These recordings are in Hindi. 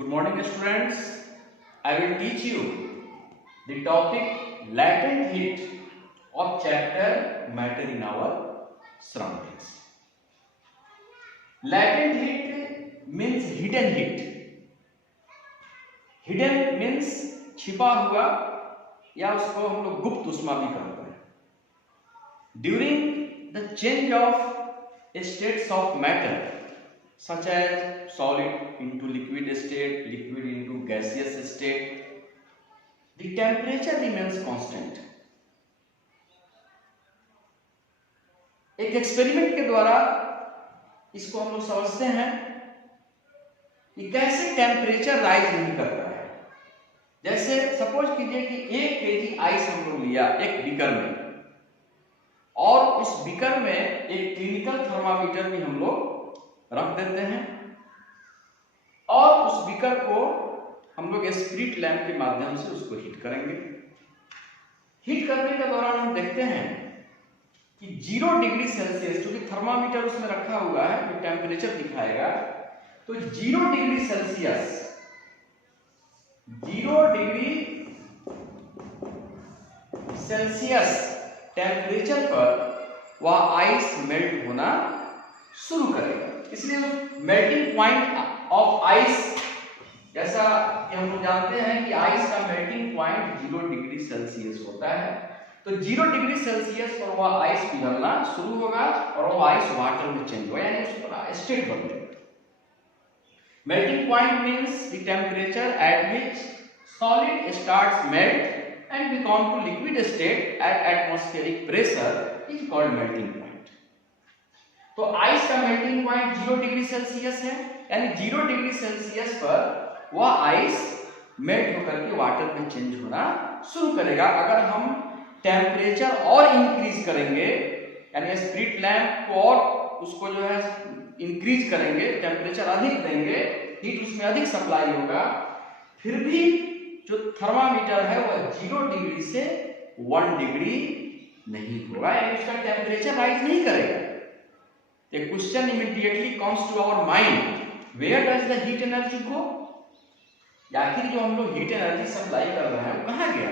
Good morning, students. I will teach you the topic latent heat of chapter matter in our surroundings. Latent heat means hidden heat. Hidden means छिपा हुआ या उसको हम लोग गुप्त उष्मा भी कहते हैं. During the change of states of matter such as solid into liquid state, liquid into gaseous state, the temperature remains constant. एक एक्सपेरिमेंट के द्वारा इसको हम लोग समझते हैं कि कैसे टेम्परेचर राइज नहीं करता है. जैसे सपोज कीजिए कि 1 kg आइस हम लोग लिया एक बीकर में, और उस बीकर में एक क्लिनिकल थर्मामीटर भी हम लोग रख देते हैं, और उस बीकर को हम लोग स्पिरिट लैंप के माध्यम से उसको हीट करेंगे. हीट करने के दौरान हम देखते हैं कि 0 डिग्री सेल्सियस, जो कि थर्मामीटर उसमें रखा हुआ है जो टेम्परेचर दिखाएगा, तो 0 degree Celsius 0 degree Celsius temperature पर वह आइस मेल्ट होना शुरू करेगा. इसलिए मेल्टिंग पॉइंट ऑफ आइस, जैसा कि हम लोग जानते हैं कि आइस का मेल्टिंग पॉइंट 0 डिग्री सेल्सियस होता है, तो 0 डिग्री सेल्सियस पर वह आइस पिघलना शुरू होगा और वह आइस वाटर में चेंज होगा, यानी उसका स्टेट बदलेगा. Melting point means the temperature at which solid starts melt and become to liquid state at atmospheric pressure is called melting point. तो आइस का मेल्टिंग पॉइंट 0 डिग्री सेल्सियस है, यानी 0 डिग्री सेल्सियस पर वह आइस मेल्ट होकर के वाटर में चेंज होना शुरू करेगा. अगर हम टेम्परेचर और इंक्रीज करेंगे, यानी स्पिरिट लैंप को और उसको जो है इंक्रीज करेंगे, टेम्परेचर अधिक देंगे, हीट उसमें अधिक सप्लाई होगा, फिर भी जो थर्मामीटर है वह 0 डिग्री से 1 डिग्री नहीं होगा, यानी उसका टेम्परेचर राइज नहीं करेगा. A question immediately comes to our mind, where does the heat energy go? आखिर जो हम लोग हीट एनर्जी सप्लाई कर रहे हैं वो कहाँ गया?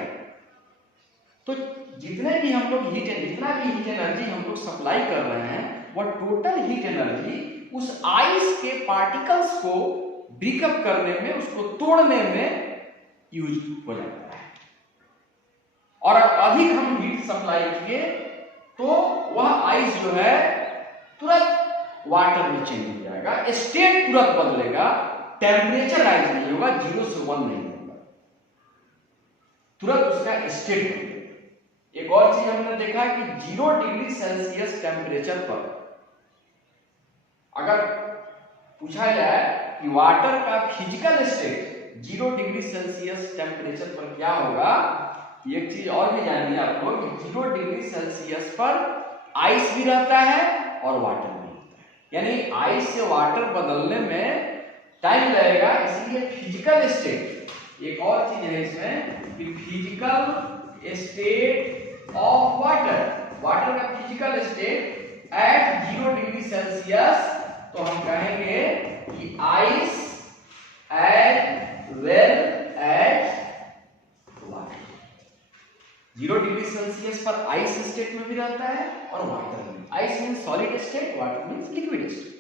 तो जितना भी हीट एनर्जी हम लोग सप्लाई कर रहे हैं, वह टोटल हीट एनर्जी उस आइस के पार्टिकल्स को ब्रेकअप करने में, उसको तोड़ने में यूज हो जाता है. और अधिक हम हीट सप्लाई किए तो वह आइस जो है तुरंत वाटर में चेंज हो जाएगा, स्टेट तुरंत बदलेगा, टेम्परेचर राइज नहीं होगा, 0 से 1 नहीं होगा, तुरंत उसका स्टेट बदलेगा. एक और चीज हमने देखा कि 0 डिग्री सेल्सियस टेम्परेचर पर अगर पूछा जाए कि वाटर का physical state 0 degree Celsius temperature पर क्या होगा, एक चीज और भी जानिए आप लोग कि 0 डिग्री सेल्सियस पर आइस भी रहता है और वाटर भी रहता है, यानी आइस से वाटर बदलने में टाइम लगेगा. इसलिए फिजिकल स्टेट, एक और चीज है इसमें कि फिजिकल स्टेट ऑफ वाटर का physical state at 0 degree Celsius, तो हम कहेंगे कि ice at well at water. 0 degree Celsius पर आइस स्टेट में भी रहता है और वाटर में. Ice means solid state, water means liquid state.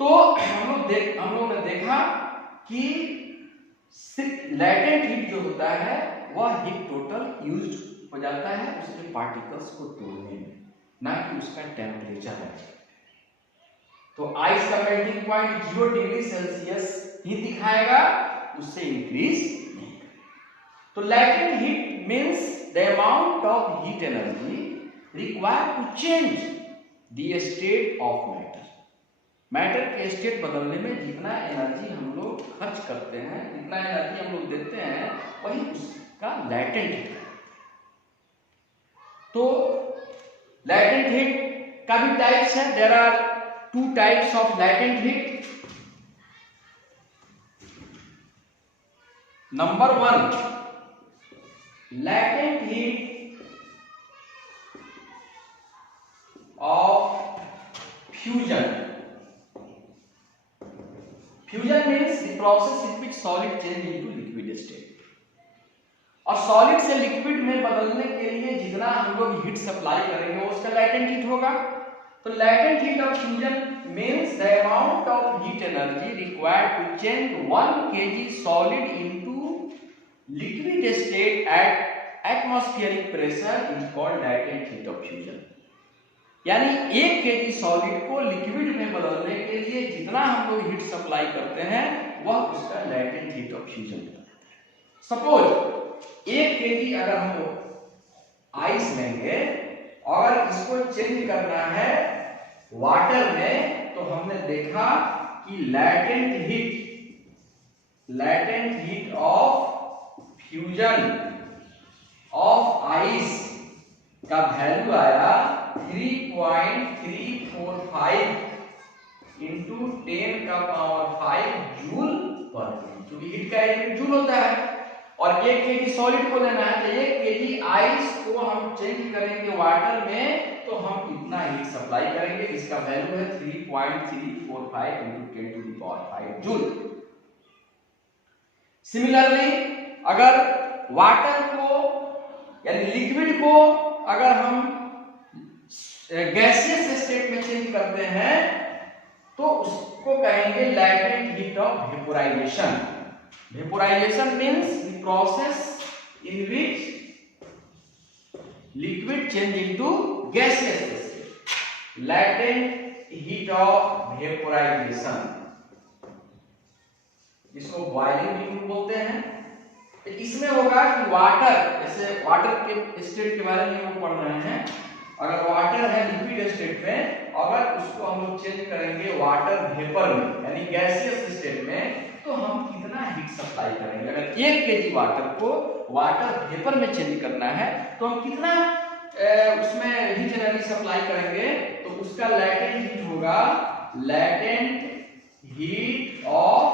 तो हम लोग ने देखा कि लैटेंट हीट जो होता है वह हीट टोटल यूज हो जाता है उसके पार्टिकल्स को तोड़ने में, ना कि उसका टेम्परेचर है. तो आइस का मेल्टिंग पॉइंट 0 डिग्री सेल्सियस ही दिखाएगा, उससे इंक्रीज नहीं करेगा. तो latent heat means the amount of heat energy required to change the state of matter. Matter के स्टेट बदलने में जितना एनर्जी हम लोग खर्च करते हैं, जितना एनर्जी हम लोग देते हैं, वही उसका लैटेंट हीट. तो लैटेंट हीट का भी टाइप्स है. There are 2 types of latent heat. Number 1, latent heat of fusion. Fusion means the process in which solid change into liquid state. और सॉलिड से लिक्विड में बदलने के लिए जितना हम लोग हीट सप्लाई करेंगे वो उसका लैटेंट हीट होगा। तो latent heat of fusion means the amount of heat energy required to change 1 kg solid into liquid state at atmospheric pressure is called latent heat of fusion. यानी 1 kg सॉलिड को लिक्विड में बदलने के लिए जितना हम लोग हीट सप्लाई करते हैं वह उसका लैटेंट हीट ऑफ फ्यूजन है। सपोज 1 kg अगर हम आइस लेंगे और इसको चेंज करना है वाटर में, तो हमने देखा कि latent heat of fusion of ice का वैल्यू आया 3.345 into 10 का पावर 5 जूल पर केजी, क्योंकि हीट का यूनिट जूल होता है। और 1 kg सॉलिड को लेना है, तो 1 kg आइस को हम चेंज करेंगे वाटर में, तो हम कितना हीट सप्लाई करेंगे, इसका वैल्यू है 3.345 into 10 to the power 5 joule. Similarly अगर वाटर को यानी लिक्विड को अगर हम गैसियस स्टेट में चेंज करते हैं तो उसको कहेंगे latent heat of vaporisation. Vaporisation means the process in which liquid change into gaseous state. Latent heat of vaporisation, इसको बॉइलिंग भी बोलते हैं। इसमें होगा कि वाटर, जैसे वाटर के स्टेट के बारे में हम पढ़ रहे हैं, अगर वाटर है लिक्विड स्टेट में, अगर उसको हम लोग चेंज करेंगे वाटर वेपर में यानी गैसियस स्टेट में, तो हम कितना हीट सप्लाई करेंगे। अगर 1 kg वाटर को वाटर वेपर में चेंज करना है तो हम कितना उसमें हीट एनर्जी सप्लाई करेंगे, तो उसका लैटेंट हीट होगा latent heat of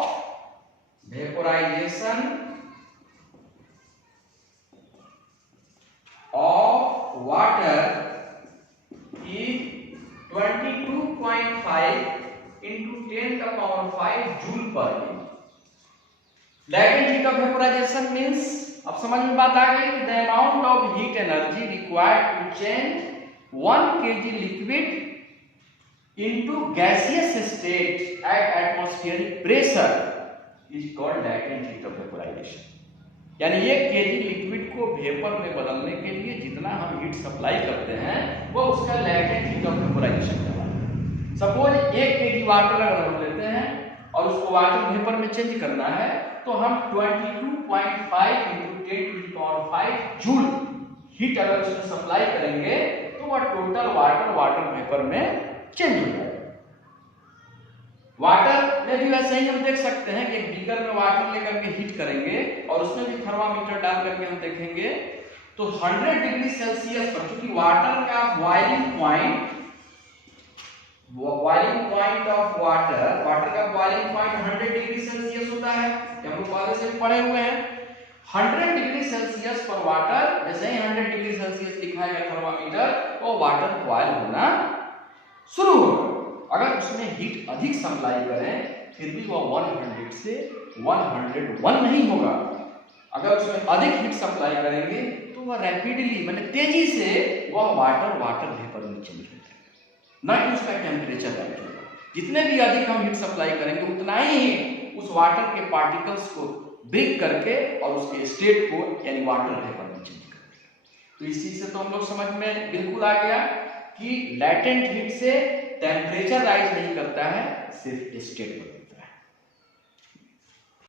vaporization of water is 22.5 into 10 का पावर 5 जूल पर kg. Latent heat of vaporization means, अब समझ में बात आ गई, the amount of heat energy required to change 1 kg liquid into gaseous state at atmospheric pressure is called latent heat of vaporization. यानी 1 kg लिक्विड को वेपर में बदलने के लिए जितना हम हीट सप्लाई करते हैं वो उसका लैटेंट हीट ऑफ वेपोराइजेशन कहलाता है। सपोज 1 kg वाटर अगर हम लेते हैं और उसको वाटर वेपर में चेंज करना है, तो हम 22.5 into 10 to the power 5 joule heat अगर उसमें सप्लाई करेंगे तो वह टोटल वाटर वेपर में चेंज हो जाएगा। वाटर में भी वैसे ही हम देख सकते हैं कि एक बीकर में वाटर लेकर के हीट करेंगे और उसमें भी थर्मामीटर डाल करके हम देखेंगे तो 100 डिग्री सेल्सियस पर, क्योंकि वाटर का बॉइलिंग पॉइंट ऑफ वाटर का बॉइलिंग पॉइंट 100 डिग्री सेल्सियस होता है, हम लोग पहले से पढ़े हुए हैं। 100 डिग्री सेल्सियस पर वाटर, जैसे ही 100 डिग्री सेल्सियस दिखाएगा थर्मामीटर, वो वाटर बॉयल होना शुरू होगा। अगर उसमें हीट अधिक सप्लाई करें फिर भी वह 100 से 101 नहीं होगा। अगर उसमें अधिक हीट सप्लाई करेंगे तो वह रैपिडली माने तेजी से वह वाटर वेपर में चेंज हो जाएगा, ना कि उसका टेम्परेचर राइज होगा। जितने भी अधिक हम हीट सप्लाई करेंगे उतना ही उस वाटर के पार्टिकल्स को ब्रेक करके और उसके स्टेट को यानी वाटर वेपर में चेंज कर देगा। तो इस चीज से तो हम लोग समझ में बिल्कुल आ गया कि लैटेंट हीट से टेम्परेचर राइज नहीं करता है, सिर्फ स्टेट बदलता है।